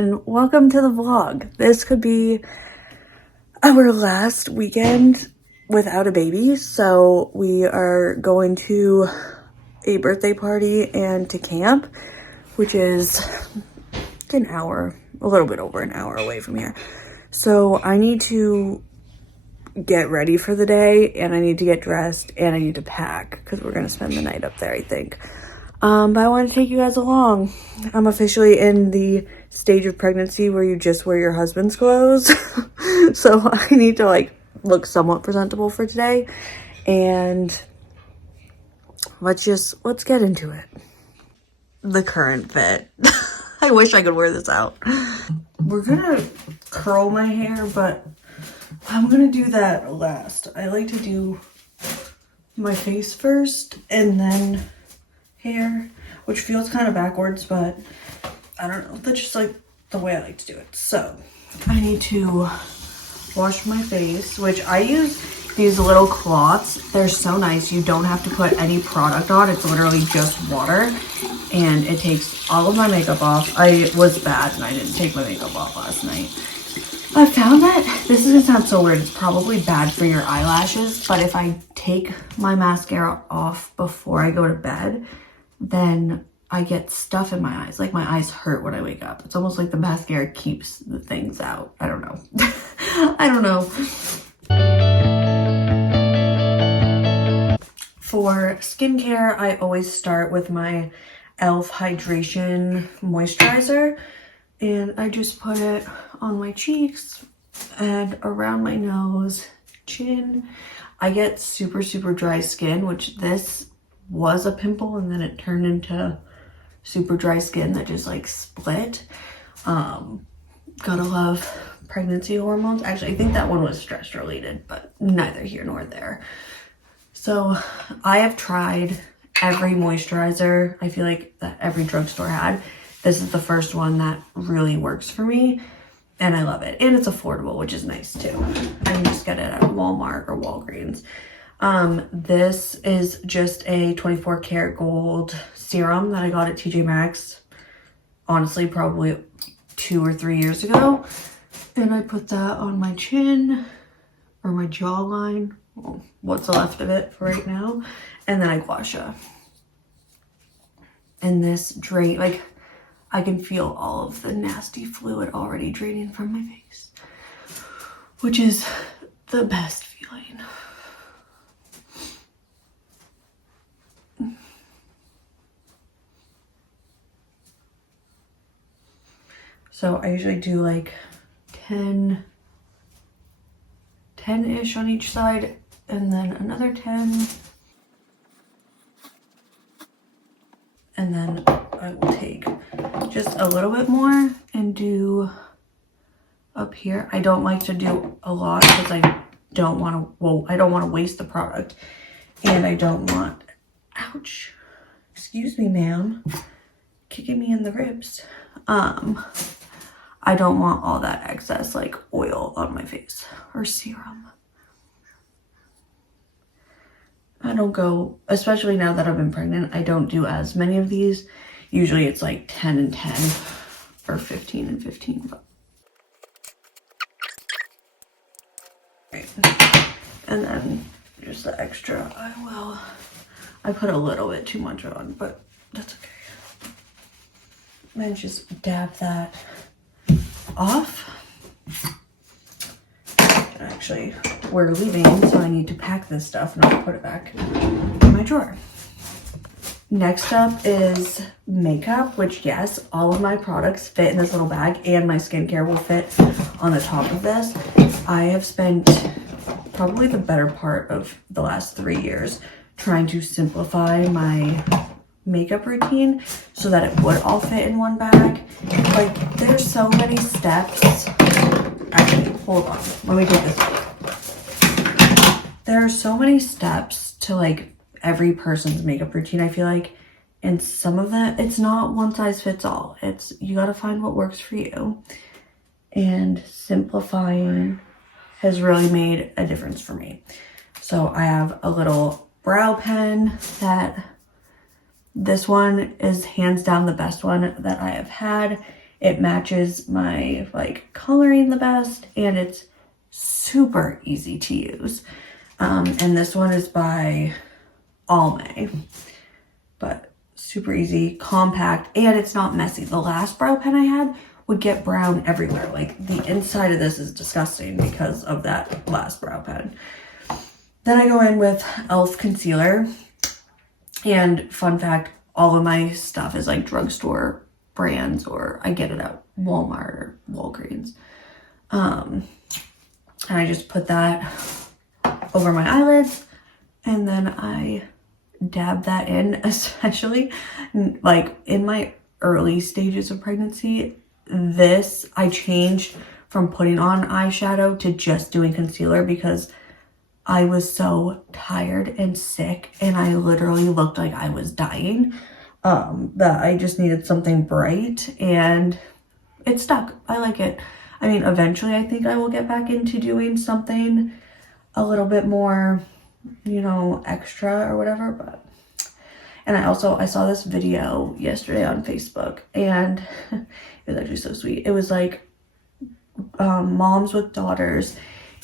and welcome to the vlog. This could be our last weekend without a baby, so we are going to a birthday party and to camp, which is an hour, a little bit over an hour away from here. So I need to get ready for the day, and I need to get dressed, and I need to pack because we're gonna spend the night up there, I think. But I want to take you guys along. I'm officially in the stage of pregnancy where you just wear your husband's clothes. So I need to like look somewhat presentable for today. And let's get into it. The current fit. I wish I could wear this out. We're gonna curl my hair, but I'm gonna do that last. I like to do my face first and then hair, which feels kind of backwards, but I don't know, that's just like the way I like to do it. So I need to wash my face, which I use these little cloths. They're so nice. You don't have to put any product on. It's literally just water, and it takes all of my makeup off. I was bad and I didn't take my makeup off last night. I found that this is gonna sound so weird. It's probably bad for your eyelashes, but if I take my mascara off before I go to bed, then I get stuff in my eyes. Like my eyes hurt when I wake up. It's almost like the mascara keeps the things out. I don't know. I don't know. For skincare, I always start with my e.l.f. Hydration Moisturizer. And I just put it on my cheeks and around my nose, chin. I get super, super dry skin, which this was a pimple and then it turned into super dry skin that just like split. Gotta love pregnancy hormones. Actually, I think that one was stress related, but neither here nor there. So I have tried every moisturizer I feel like that every drugstore had. This is the first one that really works for me, and I love it. And it's affordable, which is nice too. I can just get it at Walmart or Walgreens. This is just a 24 karat gold serum that I got at TJ Maxx, honestly, probably 2 or 3 years ago. And I put that on my chin or my jawline, well, what's left of it for right now. And then I gua sha. And this drain, like, I can feel all of the nasty fluid already draining from my face, which is the best feeling. So I usually do like 10-ish on each side, and then another 10. And then I will take just a little bit more and do up here. I don't like to do a lot because I don't want to, well, I don't want to waste the product. And I don't want, ouch, excuse me, ma'am, kicking me in the ribs. I don't want all that excess like oil on my face or serum. I don't go, especially now that I've been pregnant, I don't do as many of these. Usually it's like 10 and 10 or 15 and 15. But... Right. And then just the extra, I put a little bit too much on, but that's okay. Then just dab that off. Actually, we're leaving, so I need to pack this stuff and I'll put it back in my drawer. Next up is makeup, which yes, all of my products fit in this little bag, and my skincare will fit on the top of this. I have spent probably the better part of the last 3 years trying to simplify my makeup routine so that it would all fit in one bag. Like, there's so many steps. Actually, hold on. Let me take this off. There are so many steps to like every person's makeup routine, I feel like. And some of that, it's not one size fits all. It's, you gotta find what works for you. And simplifying has really made a difference for me. So I have a little brow pen that, this one is hands down the best one that I have had. It matches my like coloring the best, and it's super easy to use. And this one is by Almay, but super easy, compact, and it's not messy. The last brow pen I had would get brown everywhere. Like the inside of this is disgusting because of that last brow pen. Then I go in with e.l.f. concealer, and fun fact, all of my stuff is like drugstore brands, or I get it at Walmart or Walgreens. And I just put that over my eyelids, and then I dab that in, especially like in my early stages of pregnancy. This, I changed from putting on eyeshadow to just doing concealer because I was so tired and sick, and I literally looked like I was dying, that I just needed something bright, and it stuck. I like it. I mean, eventually I think I will get back into doing something a little bit more, you know, extra or whatever, but... And I saw this video yesterday on Facebook, and it was actually so sweet. It was like, moms with daughters,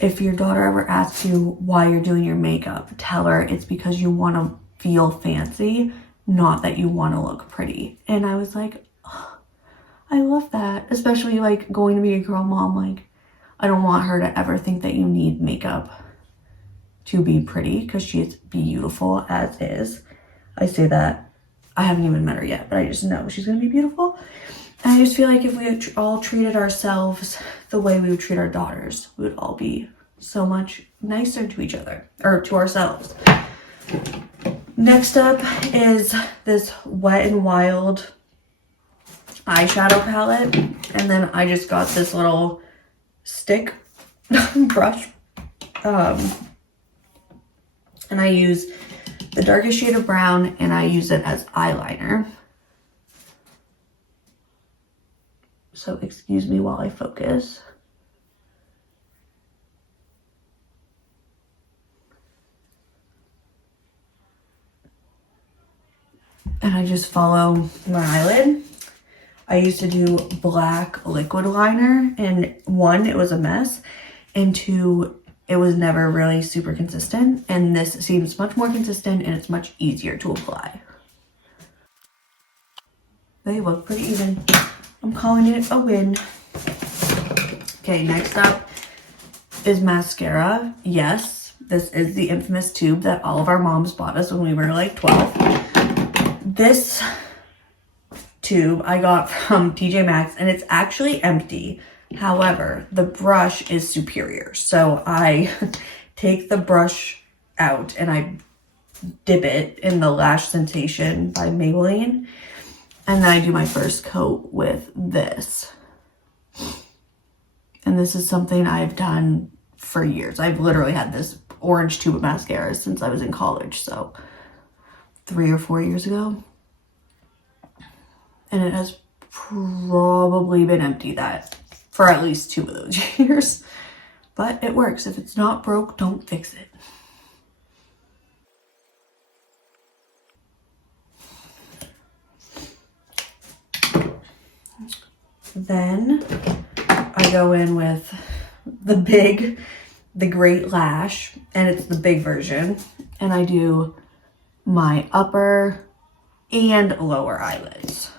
if your daughter ever asks you why you're doing your makeup, tell her it's because you want to feel fancy, not that you want to look pretty. And I was like, oh, I love that. Especially like going to be a girl mom. Like, I don't want her to ever think that you need makeup to be pretty, because she's beautiful as is. I say that, I haven't even met her yet, but I just know she's gonna be beautiful. And I just feel like if we all treated ourselves the way we would treat our daughters, we would all be so much nicer to each other, or to ourselves. Next up is this Wet n Wild eyeshadow palette, and then I just got this little stick brush, and I use the darkest shade of brown, and I use it as eyeliner. So excuse me while I focus. And I just follow my eyelid. I used to do black liquid liner, and one, it was a mess, and two, it was never really super consistent, and this seems much more consistent, and it's much easier to apply. They look pretty even. I'm calling it a win. Okay, next up is mascara. Yes, this is the infamous tube that all of our moms bought us when we were like 12. This tube I got from TJ Maxx, and it's actually empty. However, the brush is superior. So I take the brush out and I dip it in the Lash Sensation by Maybelline. And then I do my first coat with this. And this is something I've done for years. I've literally had this orange tube of mascara since I was in college. So 3 or 4 years ago. And it has probably been empty for at least 2 of those years. But it works. If it's not broke, don't fix it. Then I go in with the Great Lash, and it's the big version. And I do my upper and lower eyelids.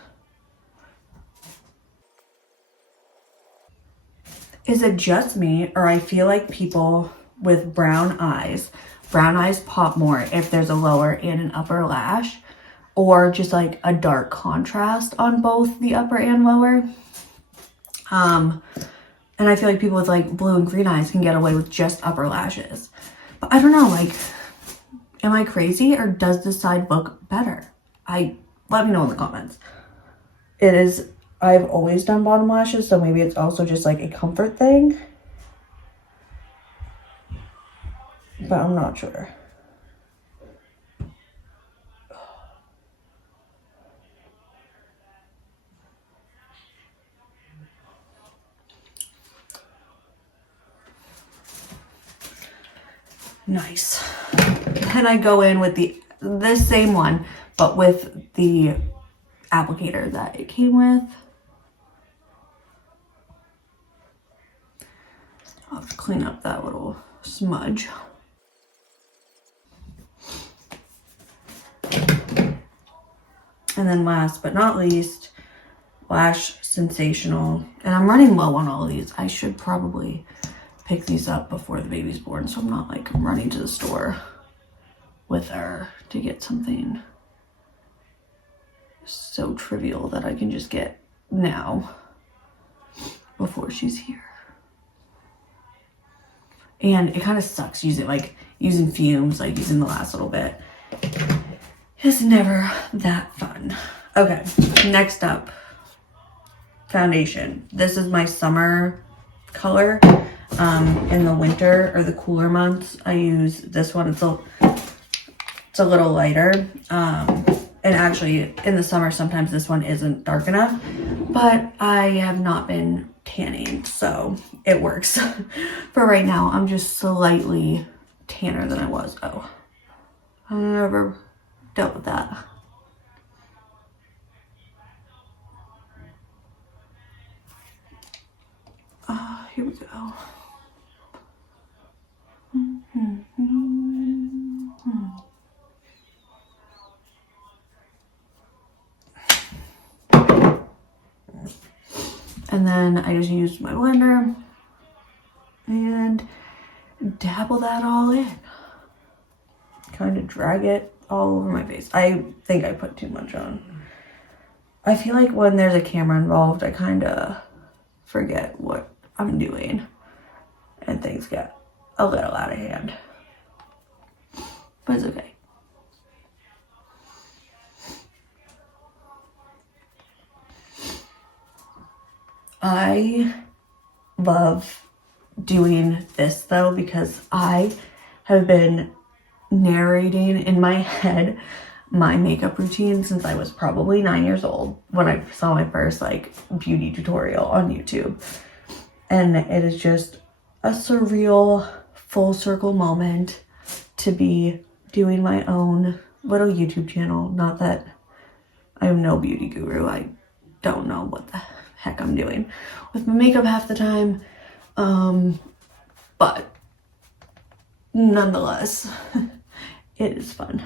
Is it just me, or I feel like people with brown eyes pop more if there's a lower and an upper lash, or just like a dark contrast on both the upper and lower. And I feel like people with like blue and green eyes can get away with just upper lashes. But I don't know, like, am I crazy, or does this side look better? Let me know in the comments. I've always done bottom lashes, so maybe it's also just like a comfort thing. But I'm not sure. Nice. And I go in with the same one, but with the applicator that it came with. I'll have to clean up that little smudge. And then last but not least, Lash Sensational. And I'm running low on all of these. I should probably pick these up before the baby's born, so I'm not like running to the store with her to get something so trivial that I can just get now before she's here. And it kind of sucks using fumes, like using the last little bit. It's never that fun. Okay, next up, foundation. This is my summer color. In the winter or the cooler months, I use this one. It's a little lighter. And actually, in the summer, sometimes this one isn't dark enough. But I have not been tanning, so it works. For right now, I'm just slightly tanner than I was. Oh, I've never dealt with that. Here we go. And then I just used my blender and dabble that all in. Kind of drag it all over my face. I think I put too much on. I feel like when there's a camera involved, I kind of forget what I'm doing and things get a little out of hand. But it's okay. I love doing this though because I have been narrating in my head my makeup routine since I was probably 9 years old when I saw my first beauty tutorial on YouTube. And it is just a surreal full circle moment to be doing my own little YouTube channel. Not that I'm no beauty guru. I don't know what the heck I'm doing with my makeup half the time. But nonetheless, it is fun.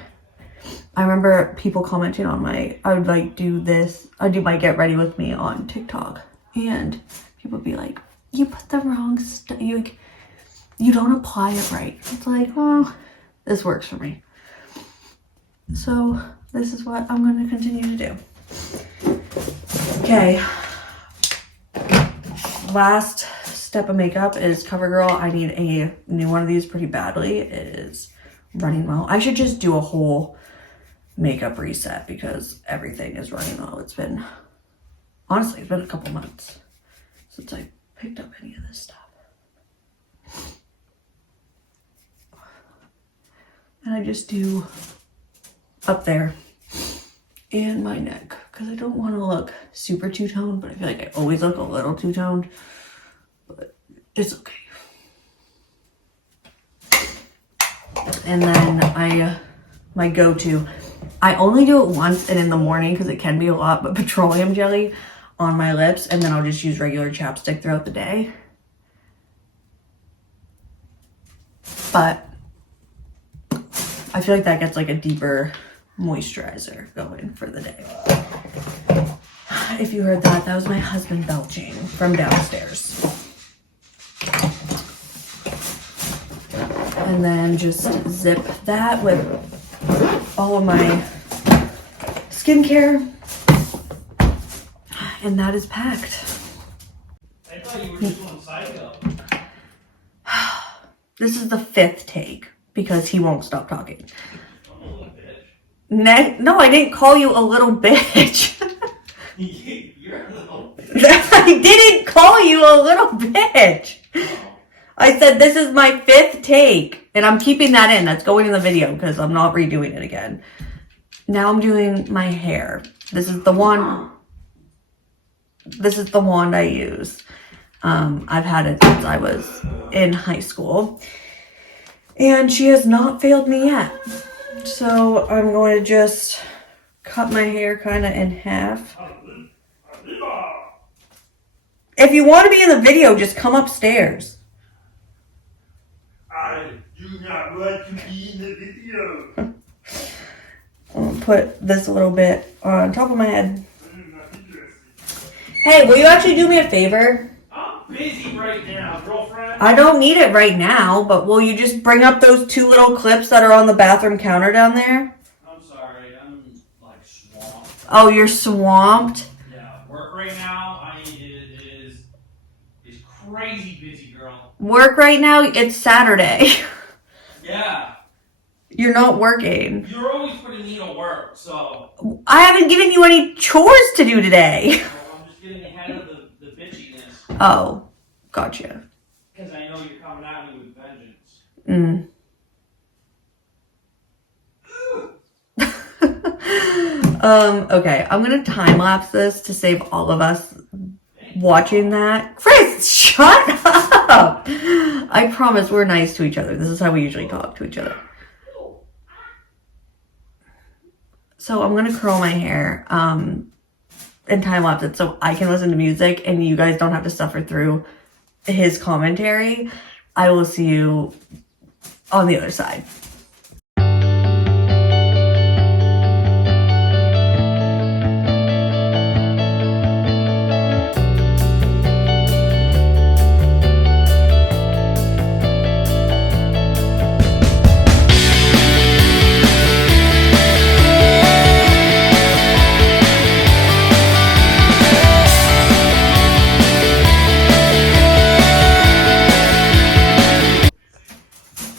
I remember people commenting on I'd do my get ready with me on TikTok, and people would be like, you put the wrong stuff, you don't apply it right. It's like, oh, this works for me. So this is what I'm going to continue to do. Okay. Last step of makeup is CoverGirl. I need a new one of these pretty badly. It is running low. I should just do a whole makeup reset because everything is running low. Honestly, it's been a couple months since I picked up any of this stuff. And I just do up there and my neck because I don't want to look super two-toned, but I feel like I always look a little two-toned, but it's okay. And then my go-to, I only do it once and in the morning because it can be a lot, but petroleum jelly on my lips, and then I'll just use regular chapstick throughout the day. But I feel like that gets a deeper moisturizer going for the day. If you heard that, that was my husband belching from downstairs. And then just zip that with all of my skincare. And that is packed. I thought you were just doing side up. This is the 5th take because he won't stop talking. I'm a little bitch. No, I didn't call you a little bitch. You're a little bitch. I didn't call you a little bitch. I said this is my 5th take, and I'm keeping that in. That's going in the video because I'm not redoing it again. Now I'm doing my hair. This is the wand I use. I've had it since I was in high school, and she has not failed me yet. So I'm going to just cut my hair kind of in half. If you want to be in the video, just come upstairs. I do not want to be in the video. I'm gonna put this a little bit on top of my head. Hey, will you actually do me a favor? I'm busy right now, girlfriend. I don't need it right now, but will you just bring up those 2 little clips that are on the bathroom counter down there? I'm sorry, I'm like swamped. Oh, you're swamped? Yeah, work right now, it is crazy busy, girl. Work right now? It's Saturday. Yeah. You're not working. You're always putting me to work, so. I haven't given you any chores to do today. Well, I'm just getting ahead of the bitchiness. Oh, gotcha. Because I know you're coming at me with vengeance. Okay, I'm gonna time lapse this to save all of us watching that. Chris, shut up! I promise we're nice to each other. This is how we usually talk to each other. So I'm gonna curl my hair and time lapse it so I can listen to music and you guys don't have to suffer through his commentary. I will see you on the other side.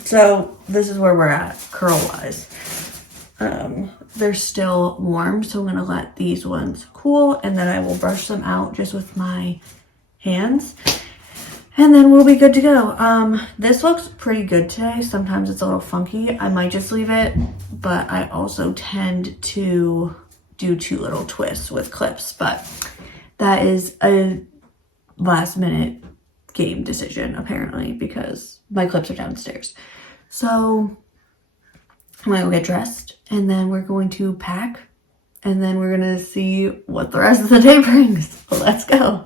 So this is where we're at curl-wise. They're still warm, so I'm gonna let these ones cool and then I will brush them out just with my hands. And then we'll be good to go. This looks pretty good today. Sometimes it's a little funky. I might just leave it, but I also tend to do 2 little twists with clips, but that is a last minute game decision apparently because my clips are downstairs. So I'm gonna go get dressed and then we're going to pack and then we're gonna see what the rest of the day brings. So let's go.